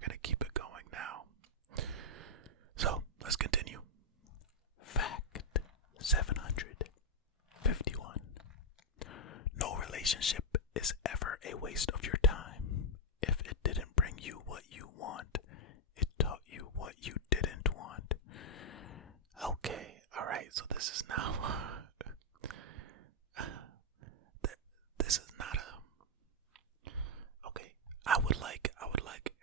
we're gonna keep it going now. So let's continue. Fact 751. No relationship is ever a waste of your time. If it didn't bring you what you want, it taught you what you didn't want. Okay, alright, so this is now this is not a okay. I would like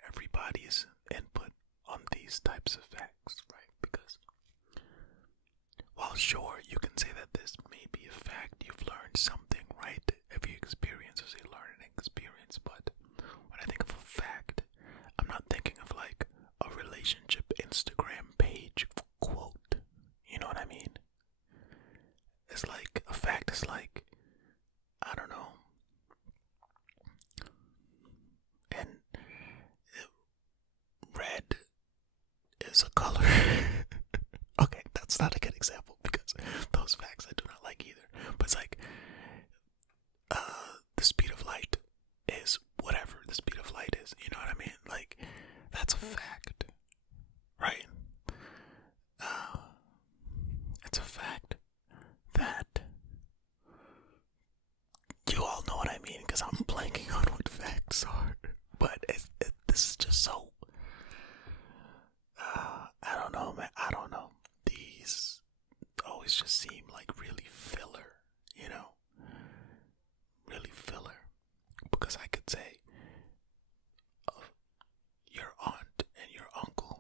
everybody's input on these types of facts, right? Because while sure you can say that this may be a fact, you've learned something, right? Every experience is a learning experience, but when I think of a fact, I'm not thinking of like a relationship Instagram page quote. You know what I mean? It's like a fact is like, I don't know. And red is a color. Okay, that's not a good example because those facts I do not like either. But it's like, the speed of light is whatever the speed of light is. You know what I mean? Like, that's a fact, right? It's a fact that you all know what I mean because I'm blanking on what facts are. But this is just so. I don't know, man. I don't know. These always just seem like really filler, you know? Really filler. Because I could say, your aunt and your uncle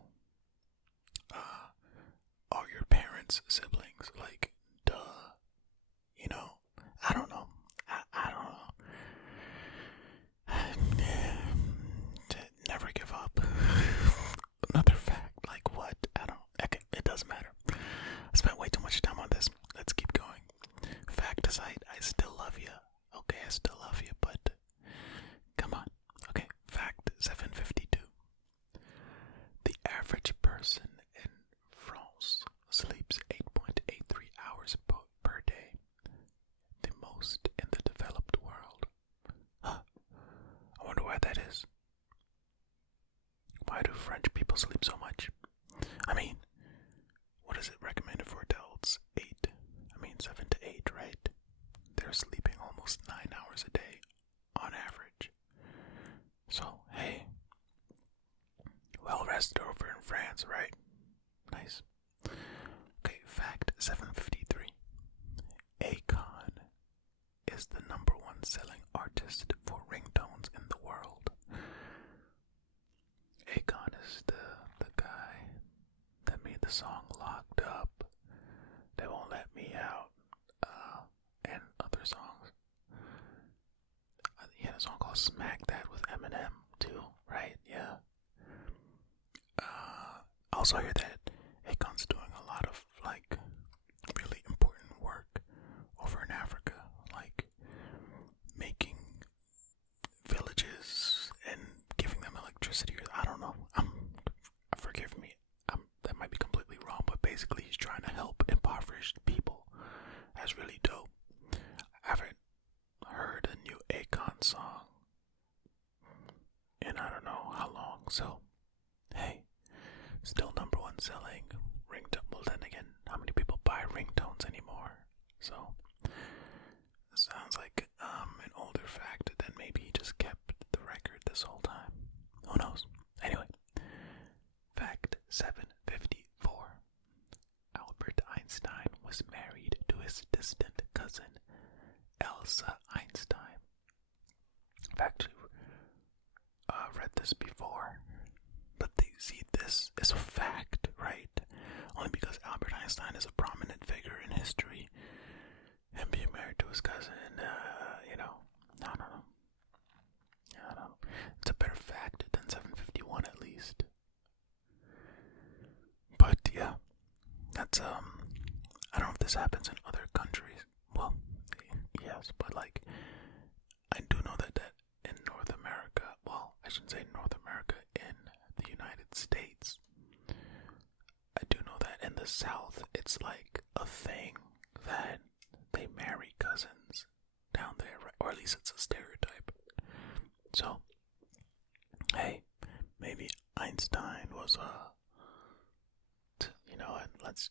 are your parents' siblings. Like, duh. You know? I don't know. I don't know. Never give up. Another fact. Like what? I don't. Okay, it doesn't matter. I spent way too much time on this. Let's keep going. Fact is, I still love you. Okay, I still love you, but come on. Okay, fact 752. The average person in France sleeps 8.83 hours per day. The most in the developed world. Huh. I wonder why that is. Why do French people sleep so much? I mean, what is it recommended for adults? 7 to 8, right? They're sleeping almost 9 hours a day on average. So, hey, well rested over in France, right? Nice. Okay, fact 753. Akon is the number one selling artist for ringtones in the world. Akon is the guy that made the song Locked Up, They Won't Let Me Out, and other songs. He had a song called Smack That with Eminem too, right? Yeah. I also hear that Akon's doing a lot of like really important work over in Africa, like making villages and giving them electricity. I don't know. Forgive me. That might be completely wrong, but basically he's trying to help impoverished people. That's really dope. I haven't heard a new Akon song in I don't know how long. So, hey, still number one selling ringtone. Well, then again, how many people buy ringtones anymore? So, it sounds like an older fact that maybe he just kept the record this whole time. Who knows? Anyway, fact 754. Albert Einstein was married to his distant cousin, Elsa Einstein. I've actually read this before, but see, this is a fact, right? Only because Albert Einstein is a prominent figure in history, and being married to his cousin, I don't know. I don't know. It's a better fact than 751 at least. But yeah, that's I don't know if this happens in other countries. Well, yes, but like I do know that in North America, well, I shouldn't say North America, in the United States, I do know that in the South it's like a thing that they marry cousins down there, right? Or at least it's a stereotype. So, hey, maybe Einstein was you know what? Let's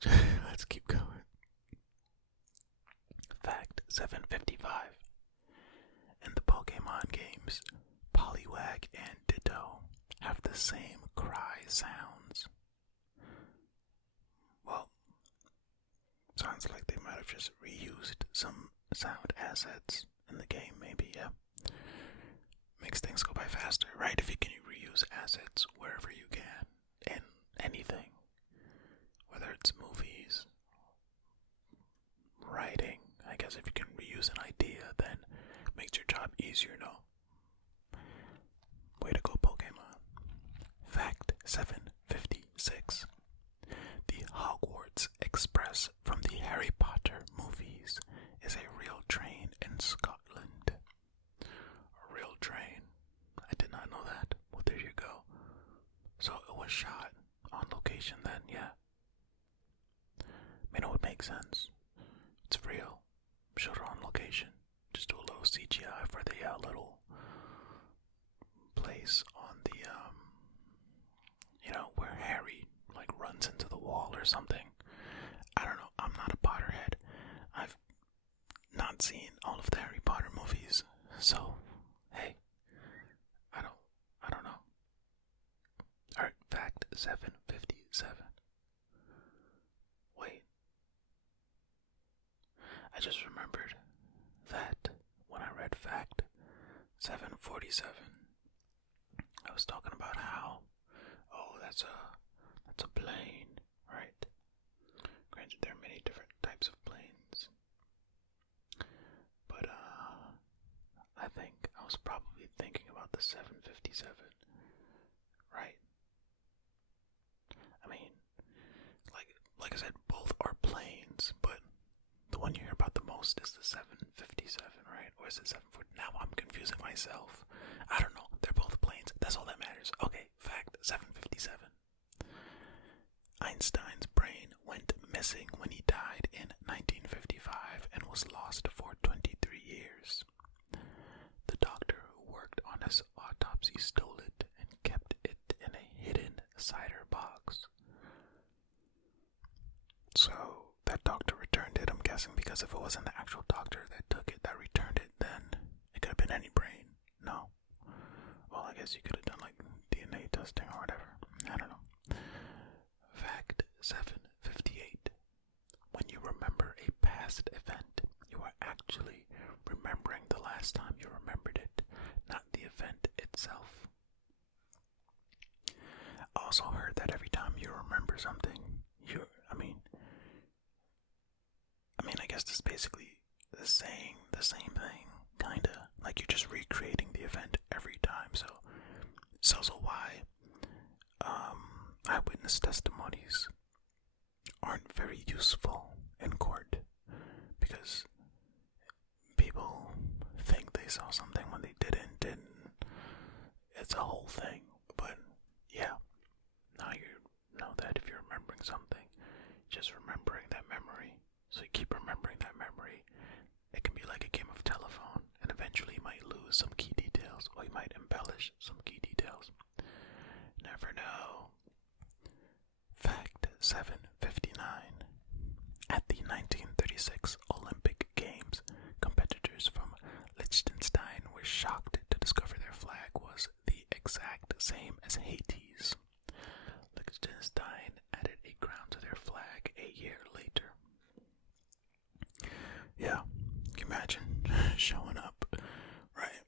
let's keep going. Fact 755. In the Pokemon games, Poliwag and Ditto have the same cry sounds. Well, sounds like they might have just reused some sound assets in the game, maybe, yeah. Makes things go by faster, right? If you can reuse assets wherever you can, in anything, whether it's movies, writing. I guess if you can reuse an idea, then it makes your job easier, no? Way to go, Pokemon. Fact 756. The Hogwarts Express from the Harry Potter movies is a real train in Scotland. A real train. I did not know that. Well, there you go. So it was shot on location then, yeah. I mean, it would make sense. It's real. Shot it on location. Just do a little CGI for the little place on the, where Harry, like, runs into the wall or something. I don't know. I'm not a Potterhead. I've not seen all of the Harry Potter movies. So, hey, I don't know. Alright, fact 757. Wait. I just remembered that when I read fact 747, I was talking about how, that's a plane, right? Granted, there are many different types of planes, but I think I was probably thinking about the 757, right? I mean, like I said, both are planes, but the one you hear about the most is the 757, right? Or is it 740? Now I'm confusing myself. I don't know. They're both planes. That's all that matters. Okay, fact 757. Einstein's brain went missing when he died in 1955 and was lost for 23 years. The doctor who worked on his autopsy stole it and kept it in a hidden cider box. So that doctor returned it, I'm guessing, because if it wasn't the actual doctor that took it, that returned it, then it could have been any brain. No. Well, I guess you could have done like DNA testing or whatever. I don't know. Fact 758. When you remember a past event, you are actually remembering the last time you remembered it, not the event itself. I also heard that every time you remember something, I guess this is basically saying the same thing, kinda. Like you're just recreating the event every time, so why eyewitness testimonies aren't very useful in court, because people think they saw something when they didn't, and it's a whole thing. But yeah, now you know that if you're remembering something, just remembering that memory. So you keep remembering that memory. It can be like a game of telephone, and eventually you might lose some key details, or you might embellish some key details. Never know. Fact 759. At the 1936 Olympic Games, competitors from Liechtenstein were shocked to discover their flag was the exact same as Haiti's. Liechtenstein added a crown to their flag a year later. Yeah, can you imagine showing up, right?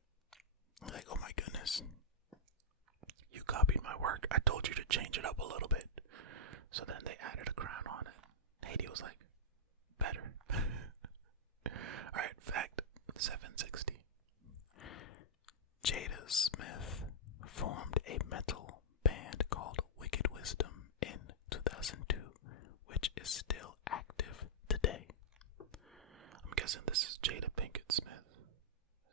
Like, oh my goodness, you copied my work. I told you to change it up a little bit. So then they added a crown on it. Haiti was like, better. Alright, fact 760. Jada Smith formed a metal band called Wicked Wisdom in 2002, which is still active today. I'm guessing this is Jada Pinkett Smith,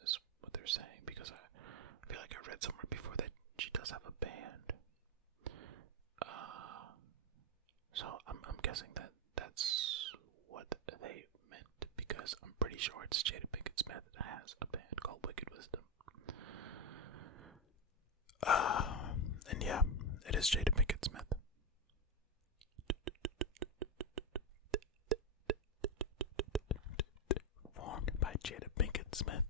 is what they're saying, because I feel like I read somewhere before that she does have a band. So I'm guessing that that's what they meant, because I'm pretty sure it's Jada Pinkett Smith that has a band called Wicked Wisdom. And yeah, it It is Jada Pinkett Smith. Formed by Jada Pinkett Smith.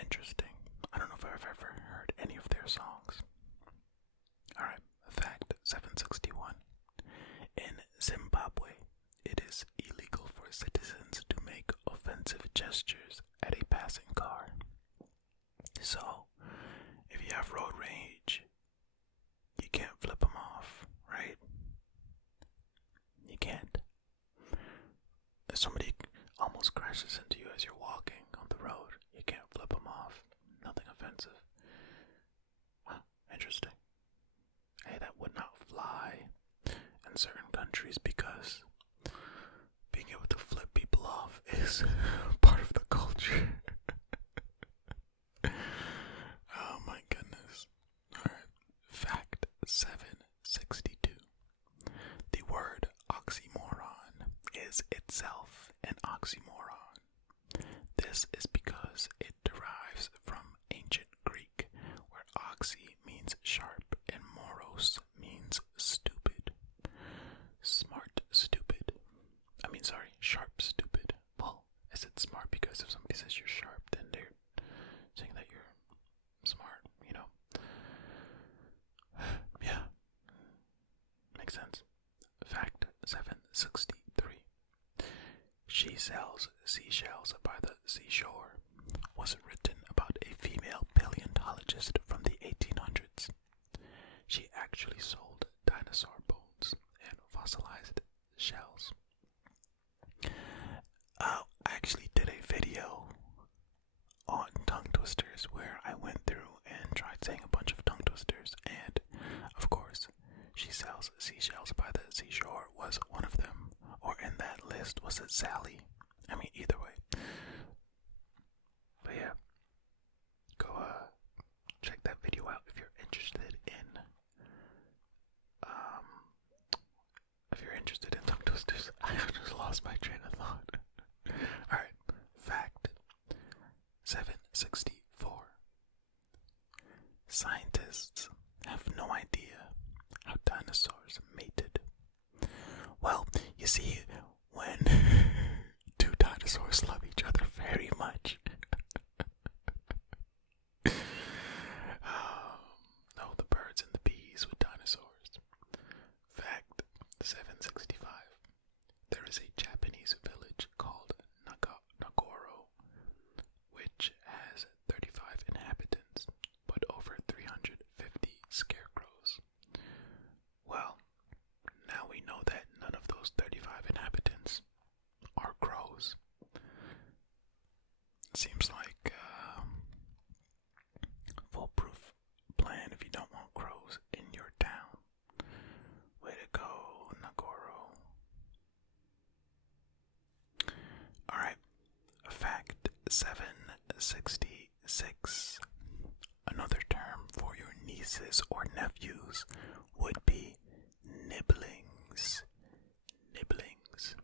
Interesting. I don't know if I've ever heard any of their songs. Alright, fact 761. In Zimbabwe, it is illegal for citizens to make offensive gestures at a passing car. So, if you have road rage, you can't flip them off, right? You can't. If somebody almost crashes into you as you're walking on the road, you can't flip them off. Nothing offensive. Wow, interesting. Hey, that would not fly in certain countries because being able to flip people off is part of the culture. Oh my goodness. Alright, fact 762. The word oxymoron is itself an oxymoron. This is because it derives from ancient Greek, where oxy means sharp and moros means stupid. Sharp stupid. Well, is it smart because if somebody says you're sharp, then they're saying that you're smart, you know? Yeah. Makes sense. Fact 763. She Sells Seashells by the Seashore was written about a female paleontologist from the 1800s. She actually sold dinosaur bones and fossilized shells. I actually did a video on tongue twisters where I went through and tried saying a bunch of tongue twisters, and of course, She Sells Seashells by the Seashore was one of them, or in that list was it Sally? I mean, either way. But yeah, go check that video out if you're interested in tongue twisters. I just lost my train of thought. Alright, fact 764. Scientists have no idea how dinosaurs mated. Well, you see, when two dinosaurs love each other very much. Oh, the birds and the bees with dinosaurs. Fact 765. There is a Japanese village called Nagoro, which has 35 inhabitants, but over 350 scarecrows. Well, now we know that none of those 35 inhabitants are crows. Seems like foolproof plan if you don't want crows in your town. Way to go, Nagoro. Alright, fact 766. Another term for your nieces or nephews would be nibblings. Nibblings.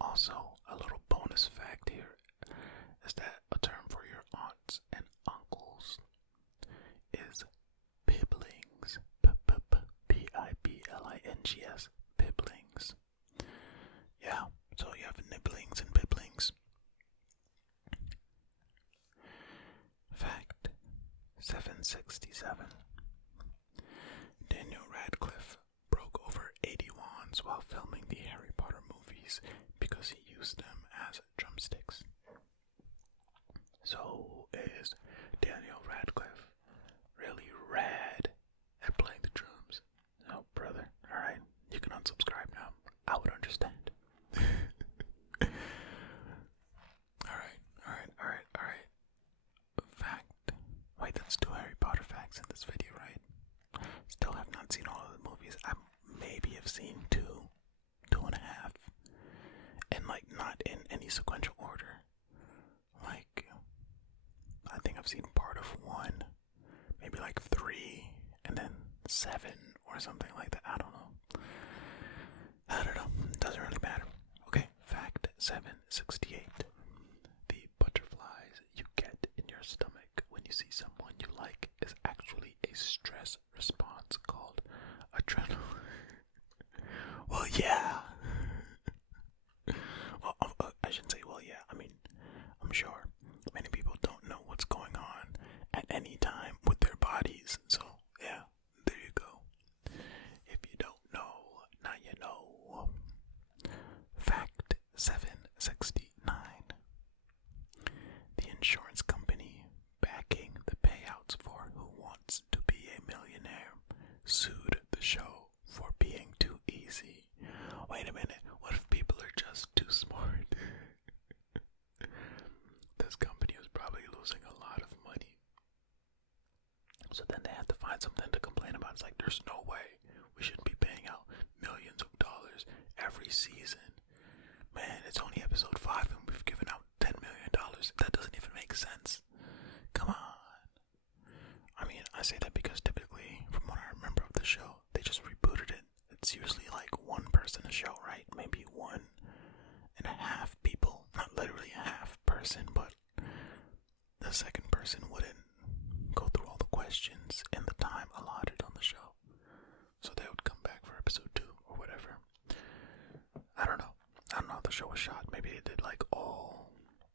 Also, a little bonus fact here is that a term for your aunts and uncles is piblings. P-I-B-L-I-N-G-S. Piblings. Yeah, so you have nibblings and piblings. Fact 767. Daniel Radcliffe broke over 80 wands while filming the Harry Potter movies because he used them as drumsticks. So is Daniel Radcliffe really rad at playing the drums? Oh, brother. Alright, you can unsubscribe now. I would understand. Alright. Fact. Wait, that's 2 Harry Potter facts in this video, right? Still have not seen all of the movies. I maybe have seen 2, 2.5. And like not in any sequential order. Like, I think I've seen part of 1, maybe like 3, and then 7 or something like that. I don't know. Doesn't really matter. Okay, fact 768. The butterflies you get in your stomach when you see someone you like is actually a stress response. wait a minute, what if people are just too smart? This company was probably losing a lot of money. So then they had to find something to complain about. It's like, there's no way we shouldn't be paying out millions of dollars every season. Man, it's only episode 5 and we've given out $10 million. That doesn't even make sense. Come on. I mean, I say that because typically, from what I remember of the show, they just rebooted it. It's usually like one person a show, right? Maybe 1.5 people. Not literally a half person, but the second person wouldn't go through all the questions in the time allotted on the show. So they would come back for episode 2 or whatever. I don't know how the show was shot. Maybe they did like all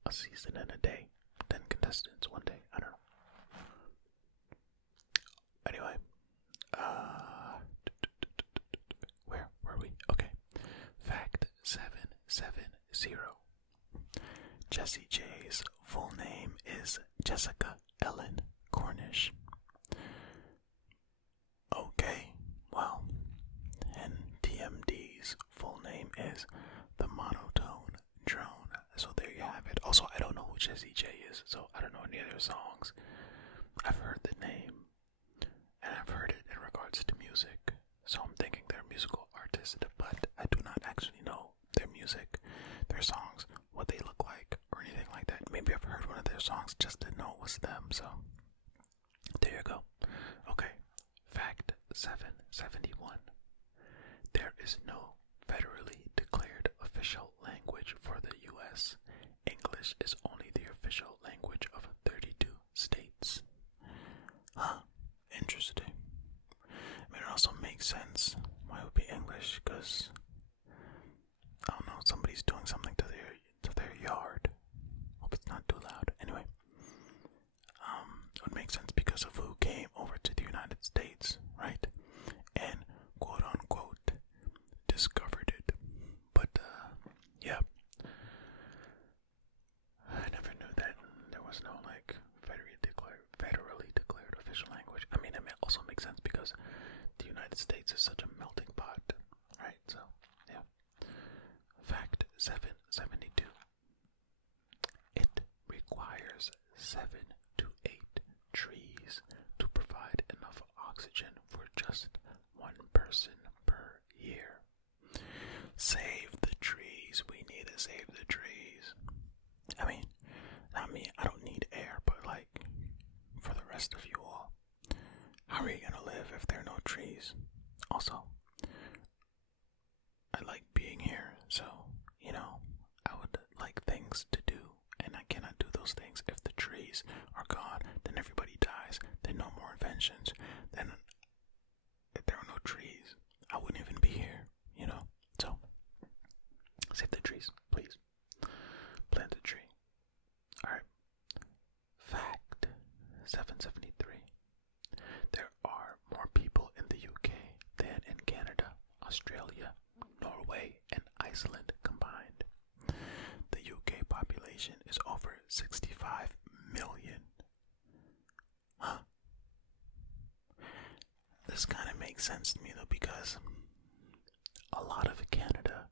a season in a day. 10 contestants one day. I don't know. Anyway. Where were we? Okay. Fact 770. Jessie J's full name is Jessica Ellen Cornish. Okay, well, and TMD's full name is The Monotone Drone. So there you have it. Also, I don't know who Jessie J is, so I don't know any of their songs. I've heard the name, and I've heard it in regards to music, so I'm thinking they're a musical artist, but I do not actually know their music, their songs, what they look like, or anything like that. Maybe I've heard one of their songs just to know it was them, so there you go. Okay, fact 771. There is no federally declared official language for the U.S. English is only the official language of 32 states. Huh, interesting. I mean, it also makes sense why it would be English, because I don't know, somebody's doing something to their yard. Hope it's not too loud. Anyway, it would make sense because of who came over to the United States, right? And quote unquote discovered it. But yeah, I never knew that there was no like federally declared official language. I mean, it also makes sense because the United States is such a melting pot, right? So yeah. Fact 772. It requires 7 to 8 trees to provide enough oxygen for just one person per year. Save the trees. We need to save the trees. I mean, not me. I don't need air, but like, for the rest of you all, how are you gonna live if there are no trees? Also, I like being here, so, you know, I would like things to do, and I cannot do those things if the trees are gone. Then everybody dies. Then no more inventions. Then if there are no trees, I wouldn't even be here, you know? So, save the trees, please. Plant a tree. Alright. Fact 773. There are more people in the UK than in Canada, Australia, Norway, and Iceland combined. The UK population is over 65 million. Huh. This kind of makes sense to me though, because a lot of Canada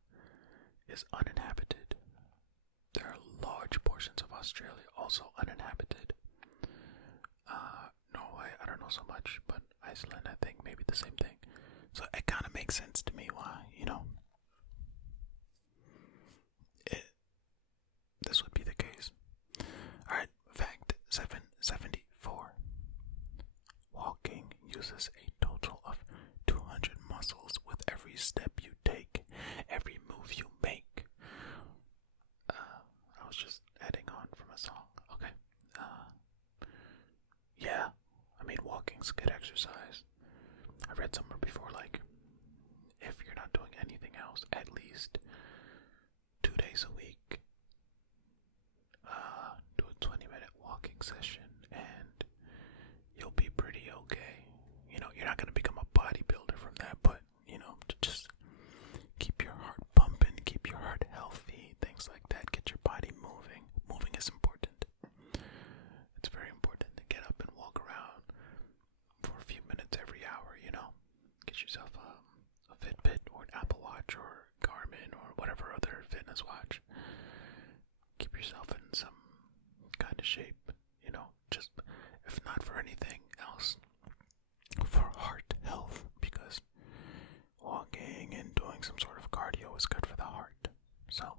is uninhabited. There are large portions of Australia also uninhabited. Norway, I don't know so much, but Iceland, I think maybe the same thing. So it kind of makes sense to me why, you know, this would be the case. Alright, fact 774. Walking uses a total of 200 muscles with every step you take, every move you make. I was just adding on from a song. Okay. Yeah, I mean, walking's good exercise. I read somewhere before, like, if you're not doing anything else, at least 2 days a week, do a 20-minute walking session, and you'll be pretty okay. You know, you're not going to become a bodybuilder from that, but, you know, to just keep your heart pumping, keep your heart healthy, things like that, get your body moving. Moving is important. It's very important to get up and walk around for a few minutes every hour, you know. Get yourself a Fitbit or an Apple Watch or Garmin Garmin or whatever other fitness watch. Keep yourself in some kind of shape, just if not for anything else, for heart health, because walking and doing some sort of cardio is good for the heart. So,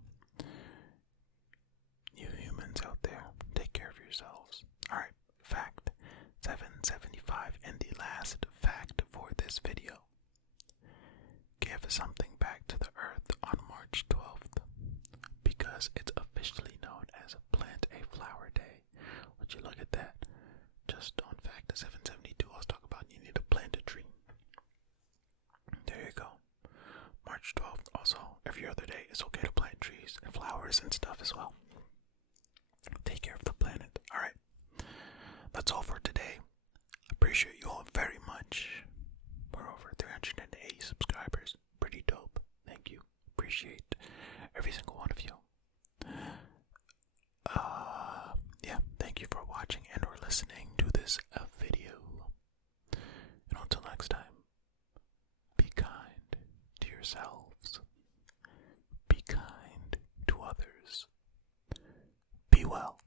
you humans out there, take care of yourselves. Alright, fact 775, and the last fact for this video. Give something back to the earth on March 12th because it's officially known as Plant a Flower Day. Would you look at that? Just on fact 772, I was talking about you need to plant a tree. There you go. March 12th. Also, every other day, it's okay to plant trees and flowers and stuff as well. Take care of the planet. Alright. That's all for today. Appreciate you all very much. We're over 380 subscribers. Pretty dope. Thank you. Appreciate every single one of you. Yeah, thank you for watching and or listening to this video. And until next time, be kind to yourselves. Be kind to others. Be well.